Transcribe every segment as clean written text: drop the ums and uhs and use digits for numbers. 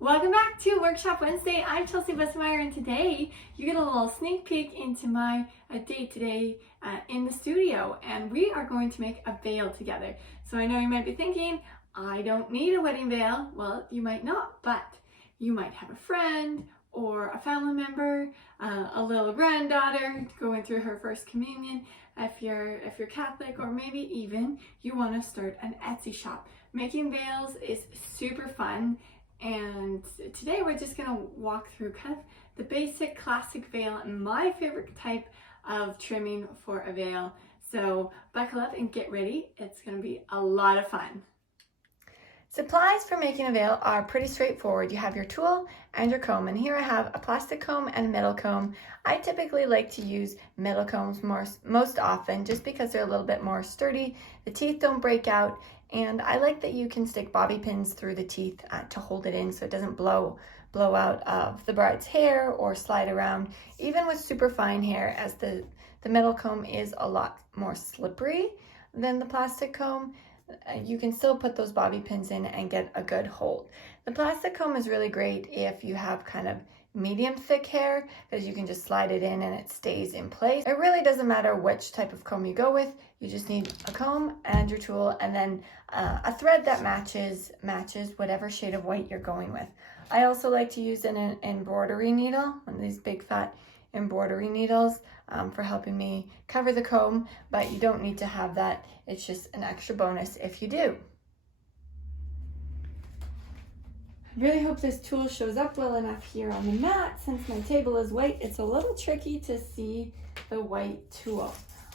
Welcome back to Workshop Wednesday. I'm Chelsea Bessemeyer, and today you get a little sneak peek into my day today in the studio, and we are going to make a veil together. So I know you might be thinking, I don't need a wedding veil. Well, you might not, but you might have a friend or a family member, a little granddaughter going through her first communion, if you're Catholic, or maybe even you want to start an Etsy shop. Making veils is super fun. And today we're just going to walk through kind of the basic classic veil and my favorite type of trimming for a veil. So buckle up and get ready. It's going to be a lot of fun. Supplies for making a veil are pretty straightforward. You have your tool and your comb, and here I have a plastic comb and a metal comb. I typically like to use metal combs most often just because they're a little bit more sturdy. The teeth don't break out, and I like that you can stick bobby pins through the teeth to hold it in so it doesn't blow out of the bride's hair or slide around. Even with super fine hair, as the metal comb is a lot more slippery than the plastic comb, you can still put those bobby pins in and get a good hold. The plastic comb is really great if you have kind of medium thick hair, because you can just slide it in and it stays in place. It really doesn't matter which type of comb you go with. You just need a comb and your tool, and then a thread that matches whatever shade of white you're going with. I also like to use an embroidery needle, one of these big fat embroidery needles, for helping me cover the comb, but you don't need to have that. It's just an extra bonus if you do. I really hope this tool shows up well enough here on the mat. Since my table is white, it's a little tricky to see the white tool.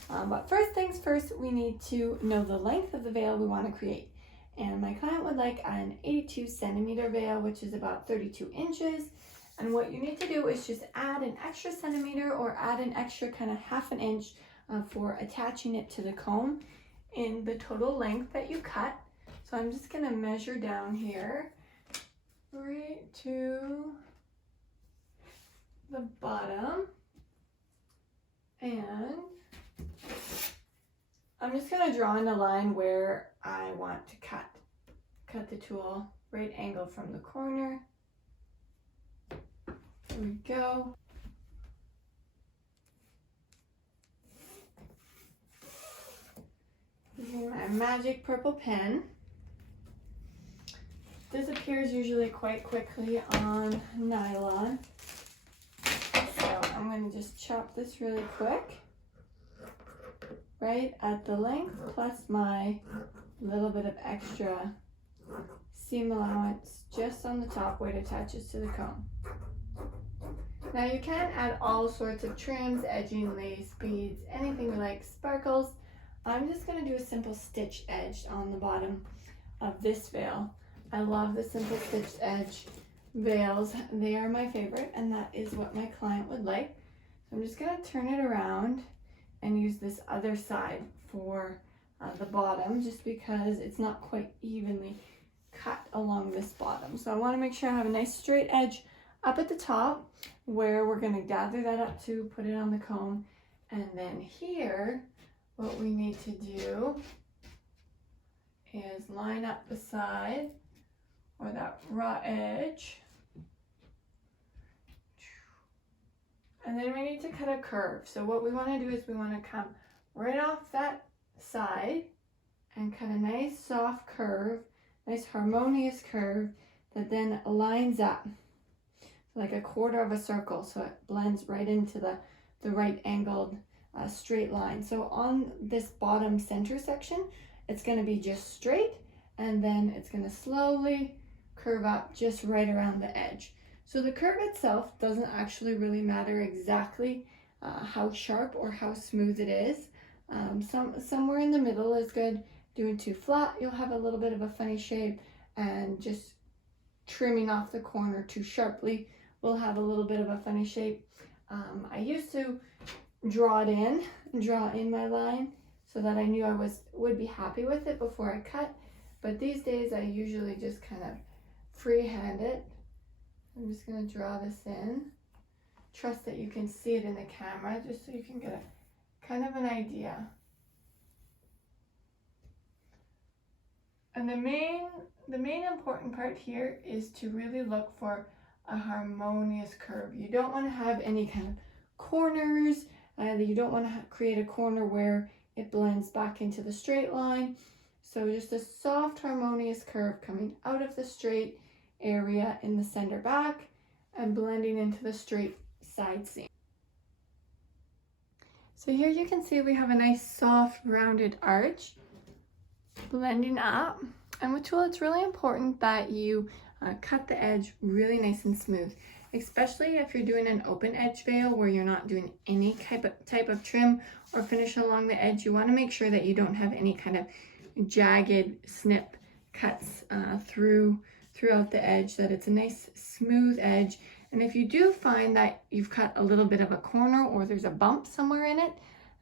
But first things first, we need to know the length of the veil we want to create. And my client would like an 82 centimeter veil, which is about 32 inches. And what you need to do is just add an extra centimeter or add an extra kind of half an inch for attaching it to the comb in the total length that you cut. So I'm just going to measure down here right to the bottom, and I'm just going to draw in a line where I want to cut the tool right angle from the corner. There we go. Using my magic purple pen. This appears usually quite quickly on nylon. So I'm going to just chop this really quick, right at the length, plus my little bit of extra seam allowance just on the top where it attaches to the comb. Now you can add all sorts of trims, edging, lace, beads, anything you like, sparkles. I'm just going to do a simple stitch edge on the bottom of this veil. I love the simple stitched edge veils. They are my favorite, and that is what my client would like. So I'm just going to turn it around and use this other side for the bottom, just because it's not quite evenly cut along this bottom. So I want to make sure I have a nice straight edge up at the top where we're going to gather that up to put it on the comb. And then here, what we need to do is line up the side or that raw edge, and then we need to cut a curve. So what we want to do is we want to come right off that side and cut a nice soft curve, nice harmonious curve that then lines up like a quarter of a circle, so it blends right into the right angled straight line. So on this bottom center section, it's going to be just straight, and then it's going to slowly curve up just right around the edge. So the curve itself doesn't actually really matter exactly how sharp or how smooth it is. Somewhere in the middle is good. Doing too flat, you'll have a little bit of a funny shape, and just trimming off the corner too sharply will have a little bit of a funny shape. I used to draw in my line so that I knew I would be happy with it before I cut. But these days I usually just kind of freehand it. I'm just going to draw this in. Trust that you can see it in the camera, just so you can get a kind of an idea. And the main the main important part here is to really look for a harmonious curve. You don't want to have any kind of corners. You don't want to create a corner where it blends back into the straight line. So just a soft harmonious curve coming out of the straight area in the center back and blending into the straight side seam. So here you can see we have a nice soft rounded arch blending up. And with tulle, it's really important that you cut the edge really nice and smooth, especially if you're doing an open edge veil where you're not doing any type of trim or finish along the edge. You want to make sure that you don't have any kind of jagged snip cuts throughout the edge, that it's a nice smooth edge. And if you do find that you've cut a little bit of a corner or there's a bump somewhere in it,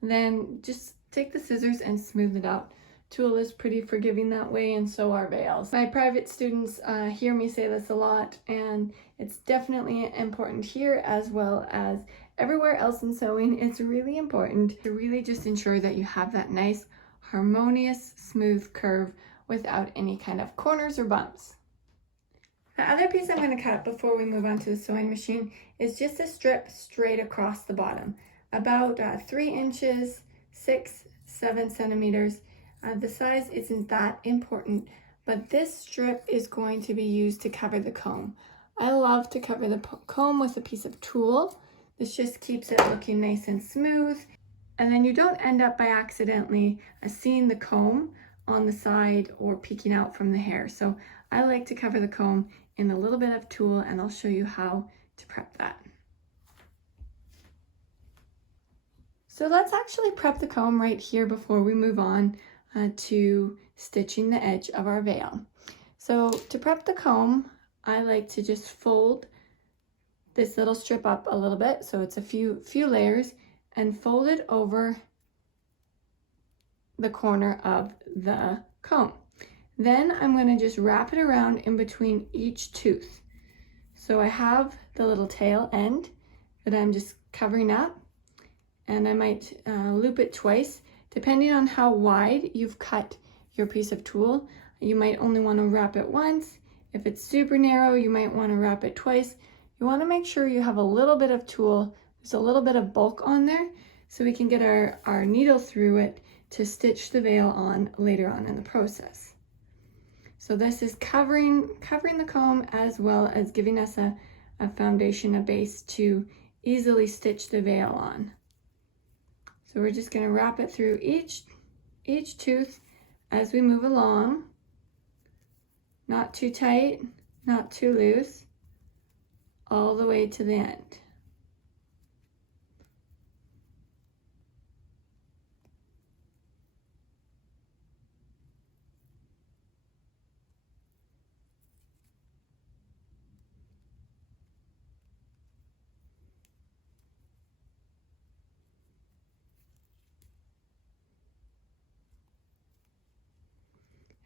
then just take the scissors and smooth it out. Tulle is pretty forgiving that way, and so are veils. My private students hear me say this a lot, and it's definitely important here as well as everywhere else in sewing. It's really important to really just ensure that you have that nice, harmonious, smooth curve without any kind of corners or bumps. The other piece I'm going to cut before we move on to the sewing machine is just a strip straight across the bottom, about 3 inches, 6-7 centimeters. The size isn't that important, but this strip is going to be used to cover the comb. I love to cover the comb with a piece of tulle. This just keeps it looking nice and smooth, and then you don't end up by accidentally seeing the comb on the side or peeking out from the hair. So I like to cover the comb in a little bit of tulle, and I'll show you how to prep that. So let's actually prep the comb right here before we move on to stitching the edge of our veil. So to prep the comb, I like to just fold this little strip up a little bit, so it's a few layers, and fold it over the corner of the comb. Then I'm going to just wrap it around in between each tooth. So I have the little tail end that I'm just covering up, and I might loop it twice. Depending on how wide you've cut your piece of tulle, you might only want to wrap it once. If it's super narrow, you might want to wrap it twice. You want to make sure you have a little bit of tulle, there's a little bit of bulk on there, so we can get our needle through it to stitch the veil on later on in the process. So this is covering the comb as well as giving us a foundation, a base to easily stitch the veil on. So we're just going to wrap it through each tooth as we move along. Not too tight, not too loose, all the way to the end.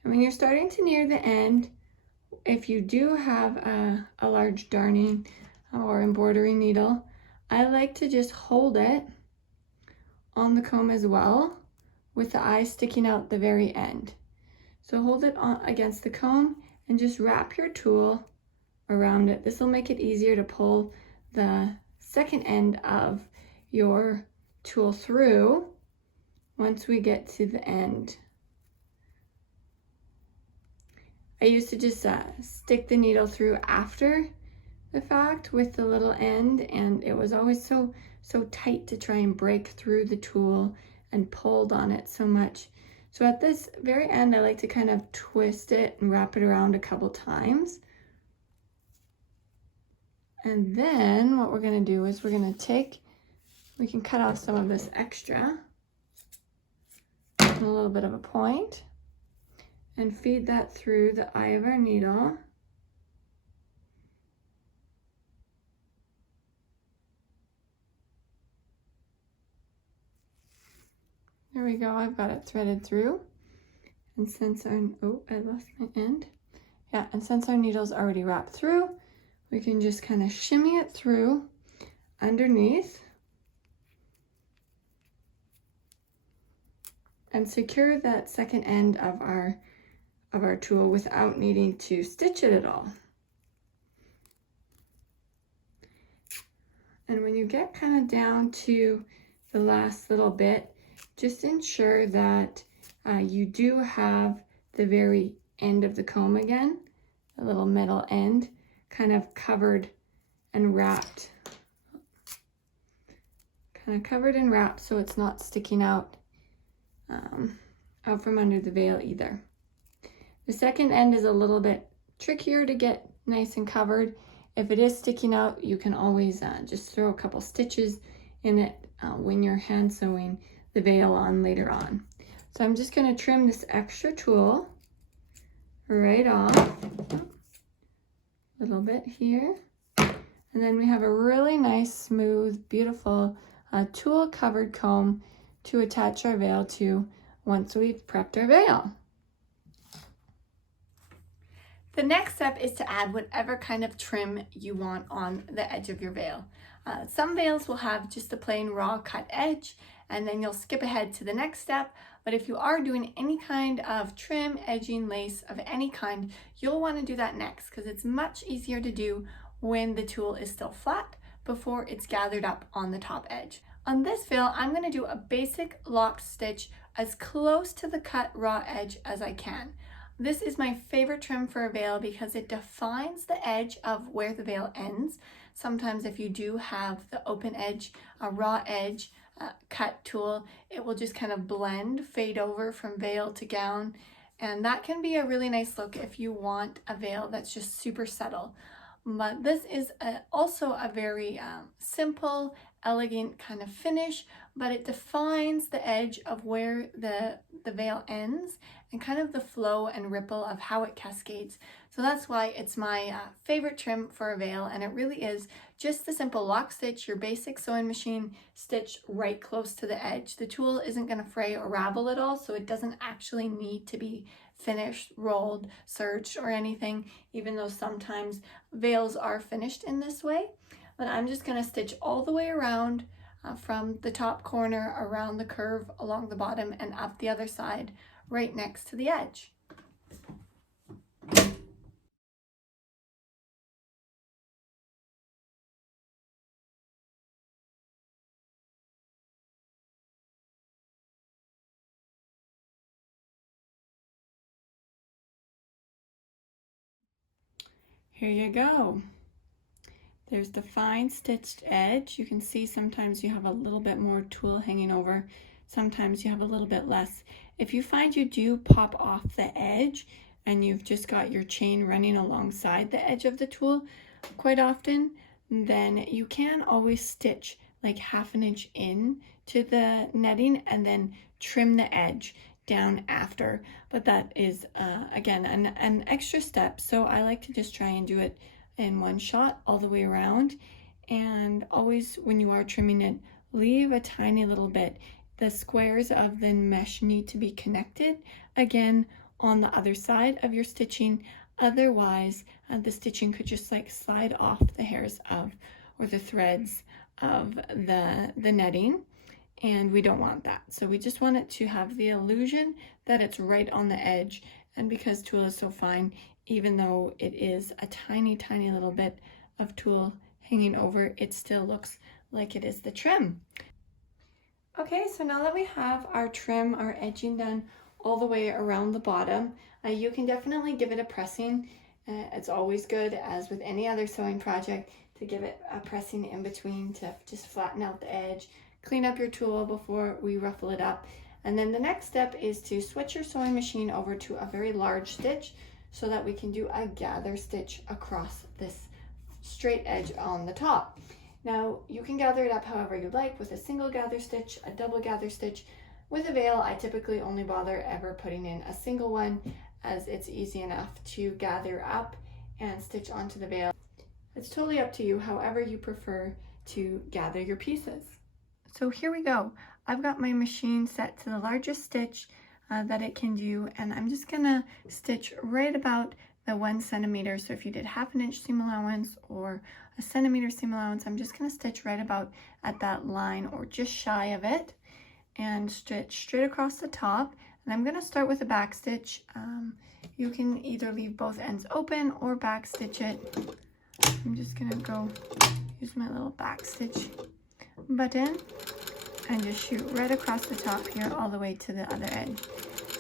And when you're starting to near the end, if you do have a large darning or embroidery needle, I like to just hold it on the comb as well, with the eye sticking out the very end. So hold it on against the comb and just wrap your tulle around it. This will make it easier to pull the second end of your tulle through once we get to the end. I used to just stick the needle through after the fact with the little end, and it was always so tight to try and break through the tulle and pulled on it so much. So at this very end, I like to kind of twist it and wrap it around a couple times. And then what we're going to do is we can cut off some of this extra and a little bit of a point, and feed that through the eye of our needle. There we go, I've got it threaded through. And since I lost my end. Yeah, and since our needle's already wrapped through, we can just kind of shimmy it through underneath and secure that second end of our of our tool without needing to stitch it at all. And when you get kind of down to the last little bit, just ensure that you do have the very end of the comb again, the little middle end, kind of covered and wrapped. Kind of covered and wrapped so it's not sticking out from under the veil either. The second end is a little bit trickier to get nice and covered. If it is sticking out, you can always just throw a couple stitches in it when you're hand sewing the veil on later on. So I'm just going to trim this extra tulle right off, a little bit here. And then we have a really nice, smooth, beautiful tulle covered comb to attach our veil to once we've prepped our veil. The next step is to add whatever kind of trim you want on the edge of your veil. Some veils will have just a plain raw cut edge, and then you'll skip ahead to the next step. But if you are doing any kind of trim, edging, lace of any kind, you'll want to do that next because it's much easier to do when the tulle is still flat before it's gathered up on the top edge. On this veil, I'm going to do a basic locked stitch as close to the cut raw edge as I can. This is my favorite trim for a veil because it defines the edge of where the veil ends. Sometimes if you do have the open edge, a raw edge cut tool, it will just kind of blend, fade over from veil to gown. And that can be a really nice look if you want a veil that's just super subtle. But this is also a very simple, elegant kind of finish, but it defines the edge of where the veil ends and kind of the flow and ripple of how it cascades. So that's why it's my favorite trim for a veil, and it really is just the simple lock stitch, your basic sewing machine stitch right close to the edge. The tulle isn't going to fray or ravel at all, so it doesn't actually need to be finished, rolled, serged, or anything, even though sometimes veils are finished in this way. But I'm just going to stitch all the way around from the top corner, around the curve, along the bottom, and up the other side, right next to the edge. Here you go. There's the fine stitched edge. You can see sometimes you have a little bit more tulle hanging over. Sometimes you have a little bit less. If you find you do pop off the edge and you've just got your chain running alongside the edge of the tulle quite often, then you can always stitch like ½ inch in to the netting and then trim the edge down after. But that is, again, an extra step. So I like to just try and do it in one shot all the way around. And always when you are trimming it, leave a tiny little bit. The squares of the mesh need to be connected again on the other side of your stitching. Otherwise, the stitching could just like slide off the hairs of or the threads of the netting, and we don't want that. So we just want it to have the illusion that it's right on the edge. And because tulle is so fine, even though it is a tiny little bit of tulle hanging over, it still looks like it is the trim. Okay, so now that we have our trim, our edging done all the way around the bottom, you can definitely give it a pressing. It's always good, as with any other sewing project, to give it a pressing in between to just flatten out the edge, clean up your tulle before we ruffle it up. And then the next step is to switch your sewing machine over to a very large stitch so that we can do a gather stitch across this straight edge on the top. Now you can gather it up however you like, with a single gather stitch, a double gather stitch. With a veil, I typically only bother ever putting in a single one, as it's easy enough to gather up and stitch onto the veil. It's totally up to you, however you prefer to gather your pieces. So here we go. I've got my machine set to the largest stitch that it can do, and I'm just gonna stitch right about the 1 centimeter. So if you did ½ inch seam allowance or a centimeter seam allowance, I'm just gonna stitch right about at that line or just shy of it, and stitch straight across the top. And I'm going to start with a back stitch. You can either leave both ends open or back stitch it. I'm just going to go use my little back stitch button and just shoot right across the top here all the way to the other end.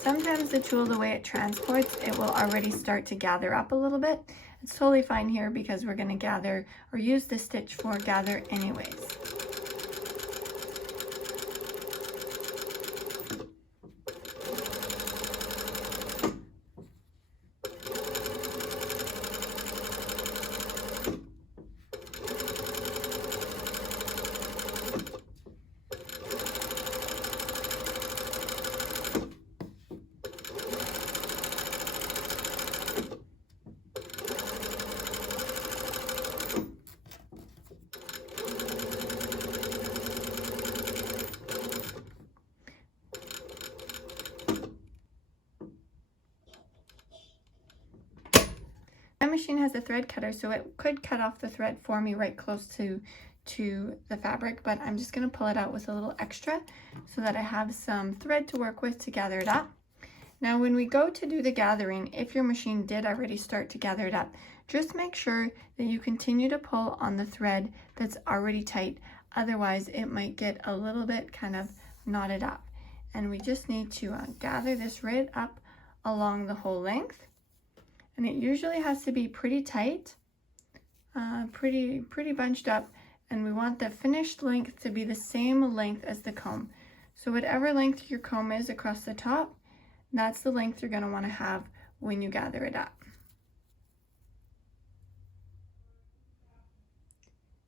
Sometimes the tool, the way it transports, it will already start to gather up a little bit. It's totally fine here because we're going to gather or use the stitch for gather anyways. My machine has a thread cutter, so it could cut off the thread for me right close to the fabric, but I'm just going to pull it out with a little extra so that I have some thread to work with to gather it up. Now when we go to do the gathering, if your machine did already start to gather it up, just make sure that you continue to pull on the thread that's already tight. Otherwise it might get a little bit kind of knotted up. And we just need to gather this right up along the whole length. And it usually has to be pretty tight, pretty bunched up, and we want the finished length to be the same length as the comb. So whatever length your comb is across the top, that's the length you're going to want to have when you gather it up.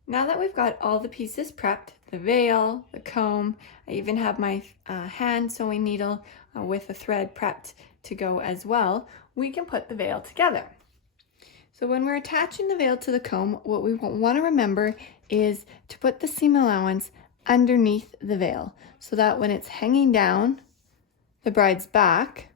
Now that we've got all the pieces prepped, the veil, the comb, I even have my hand sewing needle with a thread prepped to go as well, we can put the veil together. So when we're attaching the veil to the comb, what we want to remember is to put the seam allowance underneath the veil so that when it's hanging down the bride's back,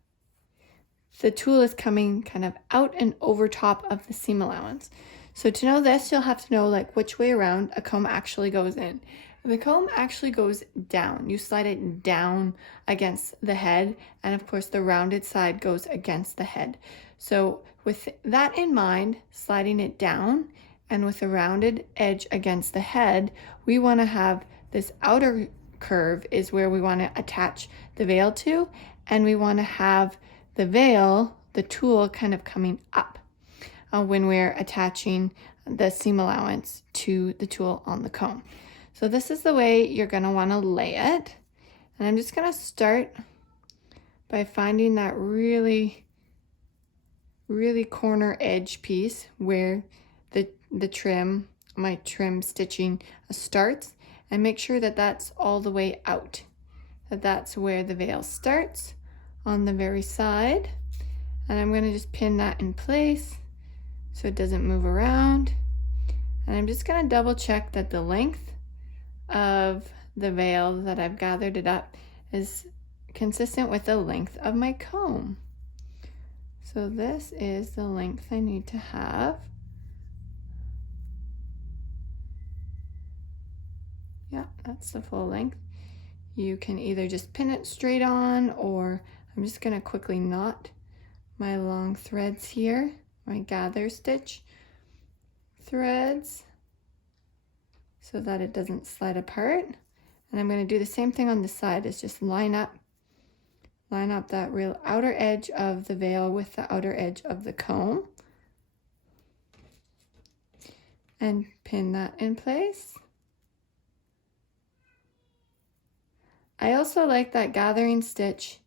the tulle is coming kind of out and over top of the seam allowance. So to know this, you'll have to know like which way around a comb actually goes in. The comb actually goes down. You slide it down against the head, and of course the rounded side goes against the head. So with that in mind, sliding it down and with a rounded edge against the head, we want to have this outer curve is where we want to attach the veil to, and we want to have the veil, the tulle, kind of coming up when we're attaching the seam allowance to the tulle on the comb. So this is the way you're going to want to lay it. And I'm just going to start by finding that really corner edge piece where the trim, my trim stitching starts, and make sure that that's all the way out. That's where the veil starts on the very side. And I'm going to just pin that in place so it doesn't move around. And I'm just going to double check that the length of the veil that I've gathered it up is consistent with the length of my comb. So this is the length I need to have. Yeah, that's the full length. You can either just pin it straight on, or I'm just going to quickly knot my long threads here, my gather stitch threads, so that it doesn't slide apart. And I'm going to do the same thing on the side, is just line up that real outer edge of the veil with the outer edge of the comb and pin that in place. I also like that gathering stitch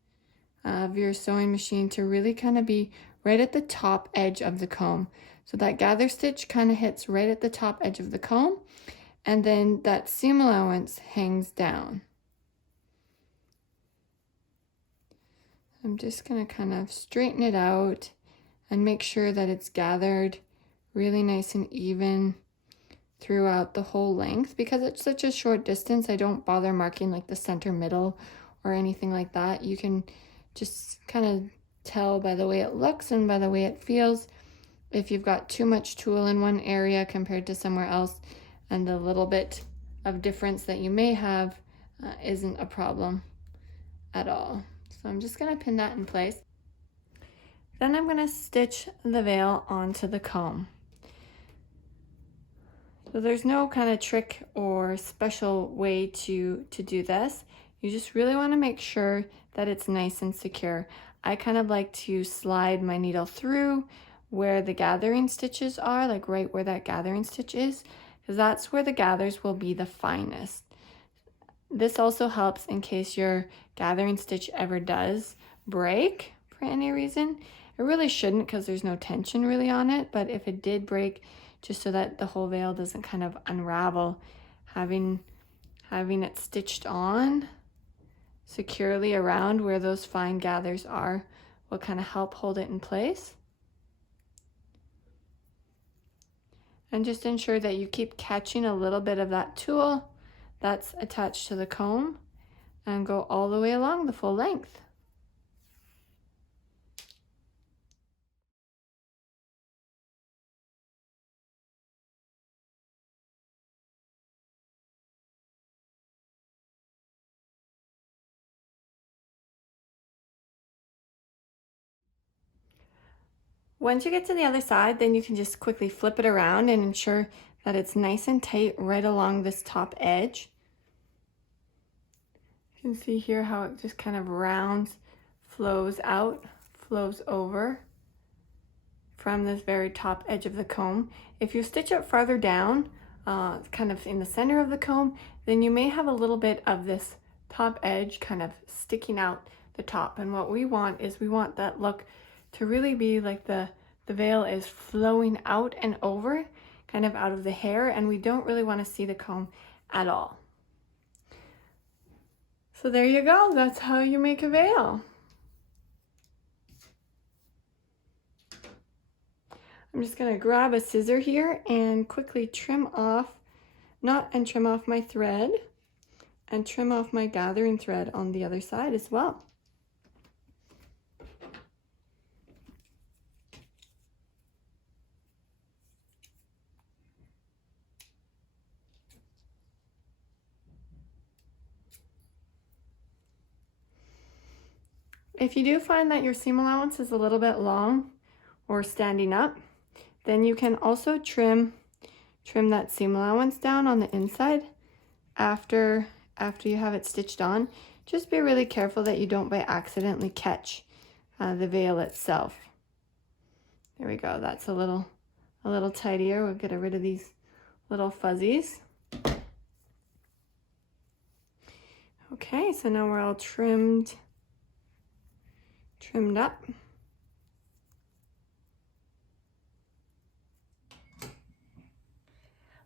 of your sewing machine to really kind of be right at the top edge of the comb. So that gather stitch kind of hits right at the top edge of the comb, and then that seam allowance hangs down. I'm just going to kind of straighten it out and make sure that it's gathered really nice and even throughout the whole length. Because it's such a short distance, I don't bother marking like the center middle or anything like that. You can just kind of tell by the way it looks and by the way it feels if you've got too much tulle in one area compared to somewhere else, and the little bit of difference that you may have isn't a problem at all. So I'm just going to pin that in place. Then I'm going to stitch the veil onto the comb. So there's no kind of trick or special way to do this. You just really want to make sure that it's nice and secure. I kind of like to slide my needle through where the gathering stitches are, like right where that gathering stitch is, because that's where the gathers will be the finest. This also helps in case your gathering stitch ever does break for any reason. It really shouldn't because there's no tension really on it, but if it did break, just so that the whole veil doesn't kind of unravel, having it stitched on securely around where those fine gathers are will kind of help hold it in place. And just ensure that you keep catching a little bit of that tulle that's attached to the comb and go all the way along the full length. Once you get to the other side, then you can just quickly flip it around and ensure that it's nice and tight right along this top edge. You can see here how it just kind of rounds, flows out, flows over from this very top edge of the comb. If you stitch it farther down, kind of in the center of the comb, then you may have a little bit of this top edge kind of sticking out the top. And what we want is we want that look to really be like the veil is flowing out and over, kind of out of the hair, and we don't really want to see the comb at all. So there you go, that's how you make a veil. I'm just going to grab a scissor here and quickly trim off my thread and trim off my gathering thread on the other side as well. If you do find that your seam allowance is a little bit long or standing up, then you can also trim that seam allowance down on the inside after you have it stitched on. Just be really careful that you don't by accidentally catch the veil itself. There we go, that's a little tidier. We'll get rid of these little fuzzies. Okay, so now we're all trimmed up.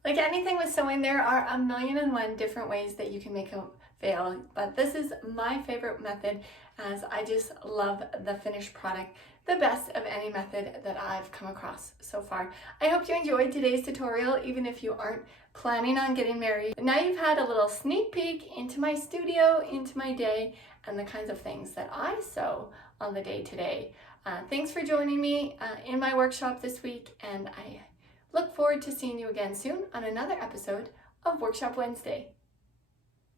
Like anything with sewing, there are 1,000,001 different ways that you can make a veil, but this is my favorite method as I just love the finished product, the best of any method that I've come across so far. I hope you enjoyed today's tutorial, even if you aren't planning on getting married. Now you've had a little sneak peek into my studio, into my day, and the kinds of things that I sew on the day-to-day. Thanks for joining me in my workshop this week, and I look forward to seeing you again soon on another episode of Workshop Wednesday.